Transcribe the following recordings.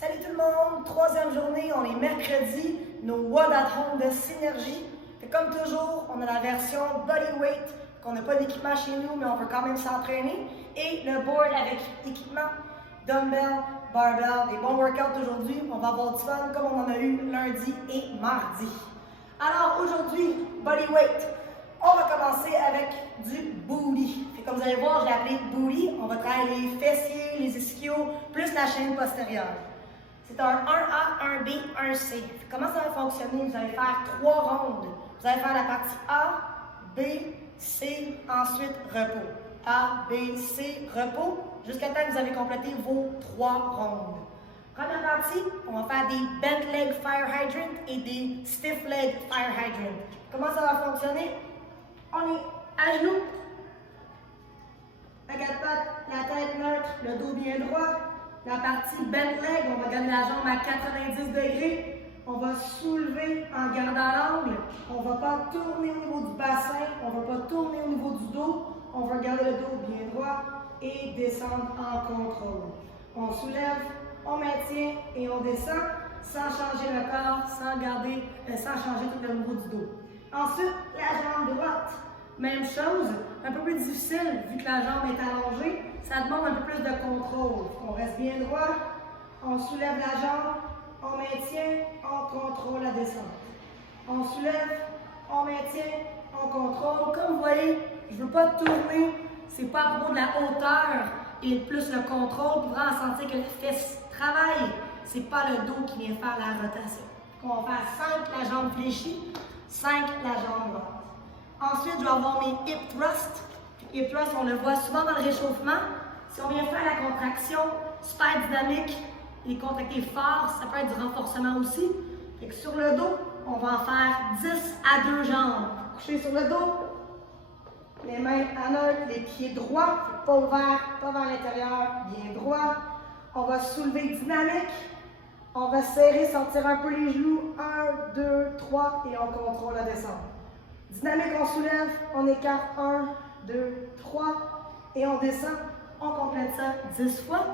Salut tout le monde! Troisième journée, on est mercredi, nos WOD at Home de Synergie. Comme toujours, on a la version Bodyweight, qu'on n'a pas d'équipement chez nous, mais on veut quand même s'entraîner. Et le board avec équipement, dumbbell, barbell, des bons workouts aujourd'hui. On va avoir du fun comme on en a eu lundi et mardi. Alors aujourd'hui, Bodyweight, on va commencer avec du booty. Comme vous allez voir, je l'ai appelé booty. On va travailler les fessiers, les ischios, plus la chaîne postérieure. C'est un 1A, 1B, 1C. Comment ça va fonctionner? Vous allez faire 3 rondes. Vous allez faire la partie A, B, C, ensuite repos. A, B, C, repos, jusqu'à temps que vous avez complété vos 3 rondes. Première partie, on va faire des bent leg fire hydrant et des stiff leg fire hydrant. Comment ça va fonctionner? On est à genoux, à 4 pattes, la tête neutre, le dos bien droit. La partie bent leg, on va garder la jambe à 90 degrés. On va soulever en gardant l'angle. On ne va pas tourner au niveau du bassin. On ne va pas tourner au niveau du dos. On va garder le dos bien droit et descendre en contrôle. On soulève, on maintient et on descend sans changer le corps, sans changer tout le niveau du dos. Ensuite, la jambe droite. Même chose, un peu plus difficile vu que la jambe est allongée. Ça demande un peu plus de contrôle. On reste bien droit, on soulève la jambe, on maintient, on contrôle la descente. On soulève, on maintient, on contrôle. Comme vous voyez, je ne veux pas tourner, c'est pas à propos de la hauteur et plus le contrôle pour vraiment sentir que les fesses travaillent. C'est pas le dos qui vient faire la rotation. On va faire 5 la jambe fléchie, 5 la jambe droite. Ensuite, je vais avoir mes hip thrusts. Hip thrust, on le voit souvent dans le réchauffement. Si on vient faire la contraction super dynamique et contracter fort, ça peut être du renforcement aussi. Fait que sur le dos, on va en faire 10 à 2 jambes. Coucher sur le dos, les mains à neutre, les pieds droits, pas ouverts, pas vers l'intérieur, bien droit. On va soulever dynamique. On va serrer, sortir un peu les genoux. 1, 2, 3 et on contrôle la descente. Dynamique, on soulève, on écarte 1, 2, 3 et on descend. On complète ça 10 fois.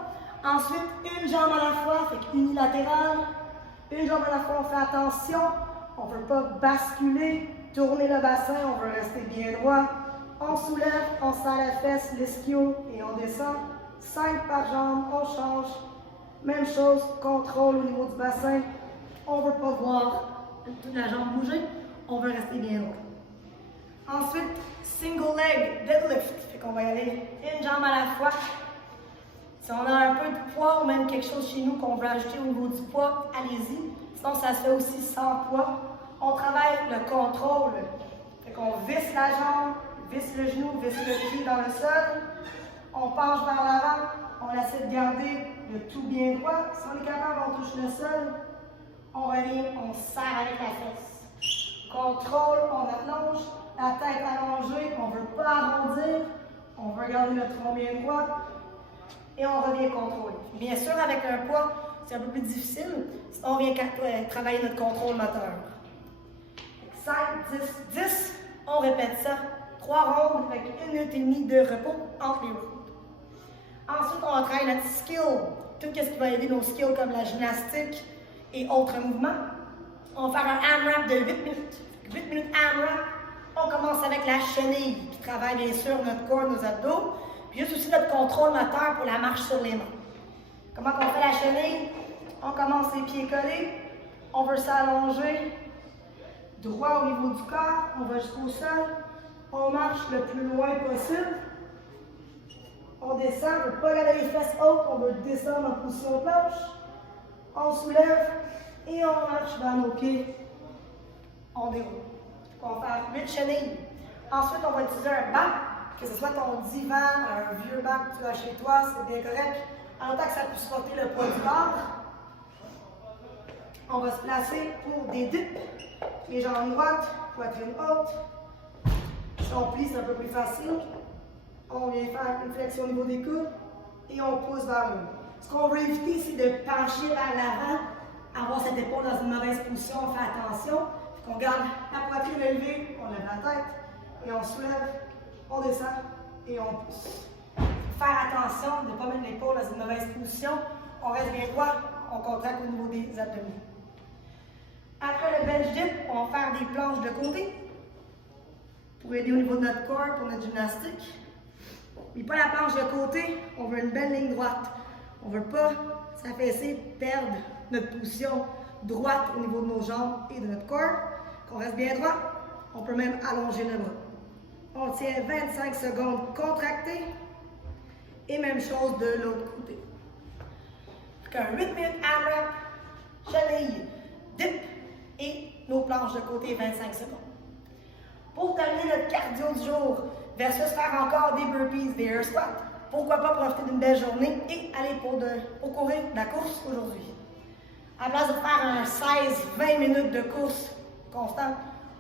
Ensuite, une jambe à la fois, fait unilatéral. Une jambe à la fois, on fait attention. On ne veut pas basculer, tourner le bassin, on veut rester bien droit. On soulève, on serre la fesse, l'ischio et on descend. 5 par jambe, on change. Même chose, contrôle au niveau du bassin. On ne veut pas voir toute la jambe bouger, on veut rester bien droit. Ensuite, single leg deadlift. Fait qu'on va y aller une jambe à la fois. Si on a un peu de poids ou même quelque chose chez nous qu'on veut ajouter au niveau du poids, allez-y. Sinon, ça se fait aussi sans poids. On travaille le contrôle. Fait qu'on visse la jambe, visse le genou, visse le pied dans le sol. On penche vers l'avant. On essaie de garder le tout bien droit. Si on est capable, on touche le sol. On revient, on serre avec la fesse. Contrôle, on allonge. La tête allongée, on ne veut pas arrondir, on veut garder le tronc bien droit et on revient contrôler. Bien sûr, avec un poids, c'est un peu plus difficile, sinon on vient travailler notre contrôle moteur. 5, 10, 10, on répète ça. 3 rondes avec 1 minute et demie de repos entre les rondes. Ensuite, on va travailler notre skill, tout ce qui va aider nos skills comme la gymnastique et autres mouvements. On va faire un AMRAP de 8 minutes. 8 minutes AMRAP. On commence avec la chenille qui travaille bien sûr notre corps, nos abdos, puis juste aussi notre contrôle moteur pour la marche sur les mains. Comment on fait la chenille? On commence les pieds collés, on veut s'allonger droit au niveau du corps, on va jusqu'au sol, on marche le plus loin possible, on descend, on ne veut pas garder les fesses hautes, on veut descendre en position planche, on soulève et on marche dans nos pieds, on déroule. On va faire 8 chenilles. Ensuite, on va utiliser un banc, que ce soit ton divan, un vieux banc que tu as chez toi, c'est bien correct. En tant que ça puisse porter le poids du corps. On va se placer pour des dips. Les jambes droites, poitrine haute. Si on plie, c'est un peu plus facile. On vient faire une flexion au niveau des coudes et on pousse vers le haut. Ce qu'on veut éviter, c'est de pencher vers l'avant, avoir cette épaule dans une mauvaise position, on fait attention. On garde la poitrine élevée, on lève la tête et on soulève, on descend et on pousse. Faire attention de ne pas mettre l'épaule dans une mauvaise position. On reste bien droit, on contracte au niveau des abdominaux. Après le bench dip, on va faire des planches de côté pour aider au niveau de notre corps, pour notre gymnastique. Mais pas la planche de côté, on veut une belle ligne droite. On ne veut pas s'affaisser, perdre notre position droite au niveau de nos jambes et de notre corps. Qu'on reste bien droit, on peut même allonger le bras. On tient 25 secondes contracté et même chose de l'autre côté. Un 8 minutes AMRAP, cheville, dip et nos planches de côté 25 secondes. Pour terminer notre cardio du jour versus faire encore des burpees, des air squats, pourquoi pas profiter d'une belle journée et aller pour courir la course aujourd'hui. À la place de faire un 16-20 minutes de course constante,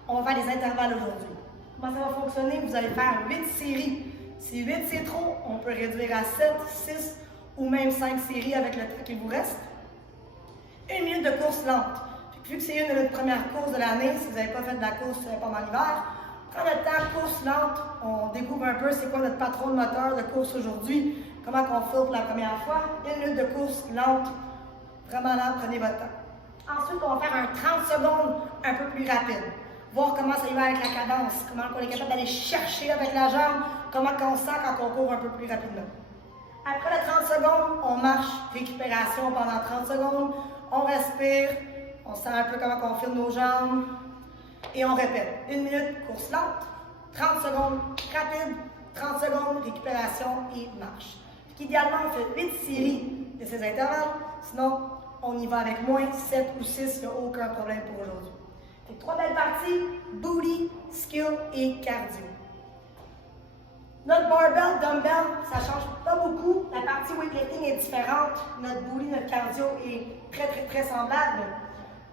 on va faire des intervalles aujourd'hui. Comment ça va fonctionner? Vous allez faire 8 séries. Si 8 c'est trop, on peut réduire à 7, 6 ou même 5 séries avec le temps qu'il vous reste. 1 minute de course lente. Vu que c'est une de notre première course de l'année, si vous n'avez pas fait de la course pendant l'hiver, prenez le temps, course lente, on découvre un peu c'est quoi notre patron de moteur de course aujourd'hui, comment on fait pour la première fois. 1 minute de course lente, vraiment lente, prenez votre temps. Ensuite, on va faire un 30 secondes un peu plus rapide. Voir comment ça y va avec la cadence, comment on est capable d'aller chercher avec la jambe, comment on sent quand on court un peu plus rapidement. Après les 30 secondes, on marche, récupération pendant 30 secondes, on respire, on sent un peu comment on file nos jambes et on répète. 1 minute, course lente, 30 secondes, rapide, 30 secondes, récupération et marche. Idéalement, on fait 8 séries de ces intervalles, sinon on y va avec moins, 7 ou 6, il n'y a aucun problème pour aujourd'hui. 3 belles parties, booty, skill et cardio. Notre barbell, dumbbell, ça ne change pas beaucoup. La partie weightlifting est différente. Notre booty, notre cardio est très semblable.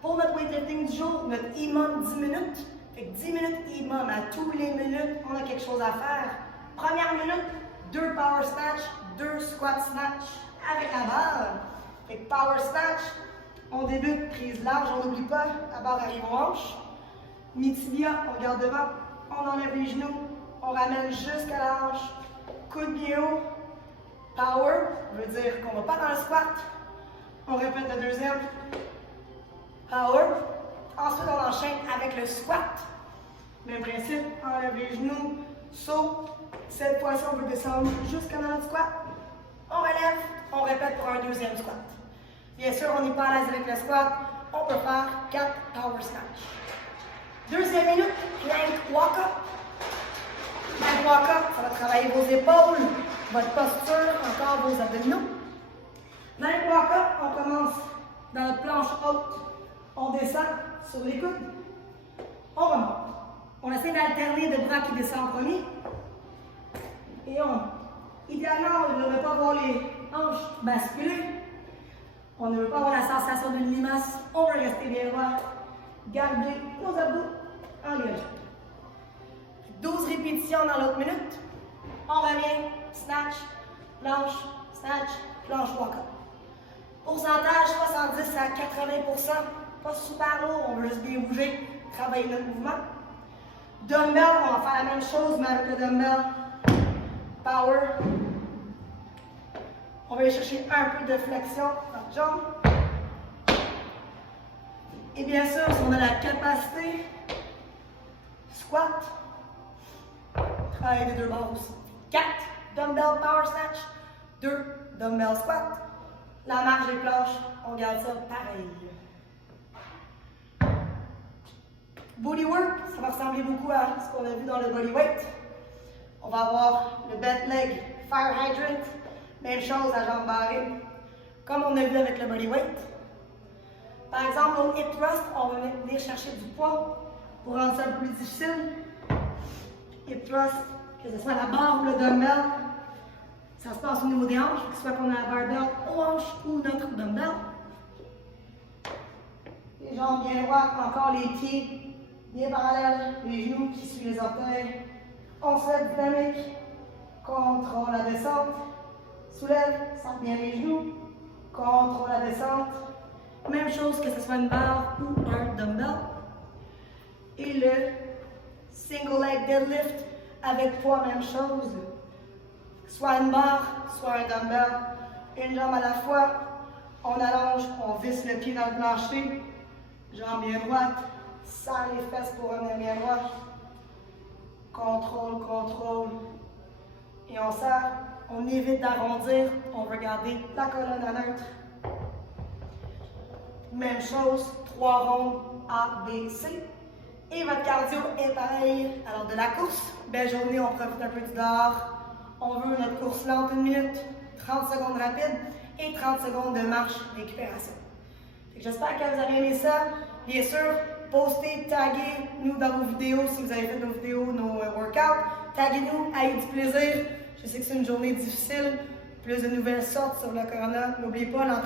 Pour notre weightlifting du jour, notre EMOM 10 minutes. Fait que 10 minutes EMOM, à tous les minutes, on a quelque chose à faire. Première minute, 2 power snatch, 2 squat snatch avec la barre. Fait que power snatch, on débute prise large, on n'oublie pas, la barre arrive aux hanches. Mi-tibia, on regarde devant, on enlève les genoux, on ramène jusqu'à la hanche. Coude bien haut. Power, veut dire qu'on ne va pas dans le squat. On répète le deuxième. Power. Ensuite, on enchaîne avec le squat. Même principe, enlève les genoux, saut. Cette fois-ci, on veut descendre jusqu'à dans le squat. On relève, on répète pour un deuxième squat. Bien sûr, on n'est pas à l'aise avec le squat. On peut faire 4 power snatch. Deuxième minute, plank walk-up. Plank walk-up, ça va travailler vos épaules, votre posture, encore vos abdominaux. Plank walk-up, on commence dans notre planche haute. On descend sur les coudes. On remonte. On essaie d'alterner de bras qui descendent en premier. Et on monte. Idéalement, on ne veut pas voir les hanches basculer. On ne veut pas avoir la sensation d'une limace. On veut rester bien droit. Garder nos abdos engagés. 12 répétitions dans l'autre minute. On revient. Snatch, planche, walk-up. Pourcentage 70 à 80%. Pas super lourd, on veut juste bien bouger, travailler notre mouvement. Dumbbell, on va faire la même chose, mais avec le dumbbell. Power. On va aller chercher un peu de flexion dans la jambe. Et bien sûr, si on a la capacité, squat, travailler les deux barres aussi. 4 dumbbell power snatch, 2 dumbbell squat. La marche des planches, on garde ça pareil. Body work, ça va ressembler beaucoup à ce qu'on a vu dans le body weight. On va avoir le bent leg, fire hydrant, même chose à jambes barrées, comme on a vu avec le body weight. Par exemple, au hip thrust, on va venir chercher du poids pour rendre ça plus difficile. Hip thrust, que ce soit la barre ou le dumbbell, ça se passe au niveau des hanches, que ce soit qu'on a la barbell aux hanches ou notre dumbbell. Les jambes bien droites, encore les pieds bien parallèles, les genoux qui suivent les orteils. On se lève dynamique, contrôle la descente, soulève, sente bien les genoux, contrôle la descente. Même chose que ce soit une barre ou un dumbbell. Et le single leg deadlift avec poids, même chose. Soit une barre, soit un dumbbell. Une jambe à la fois, On allonge, on visse le pied dans le plancher. Jambe bien droite. Serre les fesses pour revenir bien droit. Contrôle, contrôle. Et on serre. On évite d'arrondir. On veut garder la colonne à neutre. Même chose, 3 rondes A, B, C. Et votre cardio est pareil. Alors de la course, belle journée, on profite un peu du dehors. On veut notre course lente 1 minute, 30 secondes rapide et 30 secondes de marche récupération. J'espère que vous avez aimé ça. Bien sûr, postez, taguez-nous dans vos vidéos si vous avez fait nos vidéos, nos workouts. Taguez-nous, ayez du plaisir. Je sais que c'est une journée difficile. Plus de nouvelles sortent sur le corona. N'oubliez pas l'entraînement.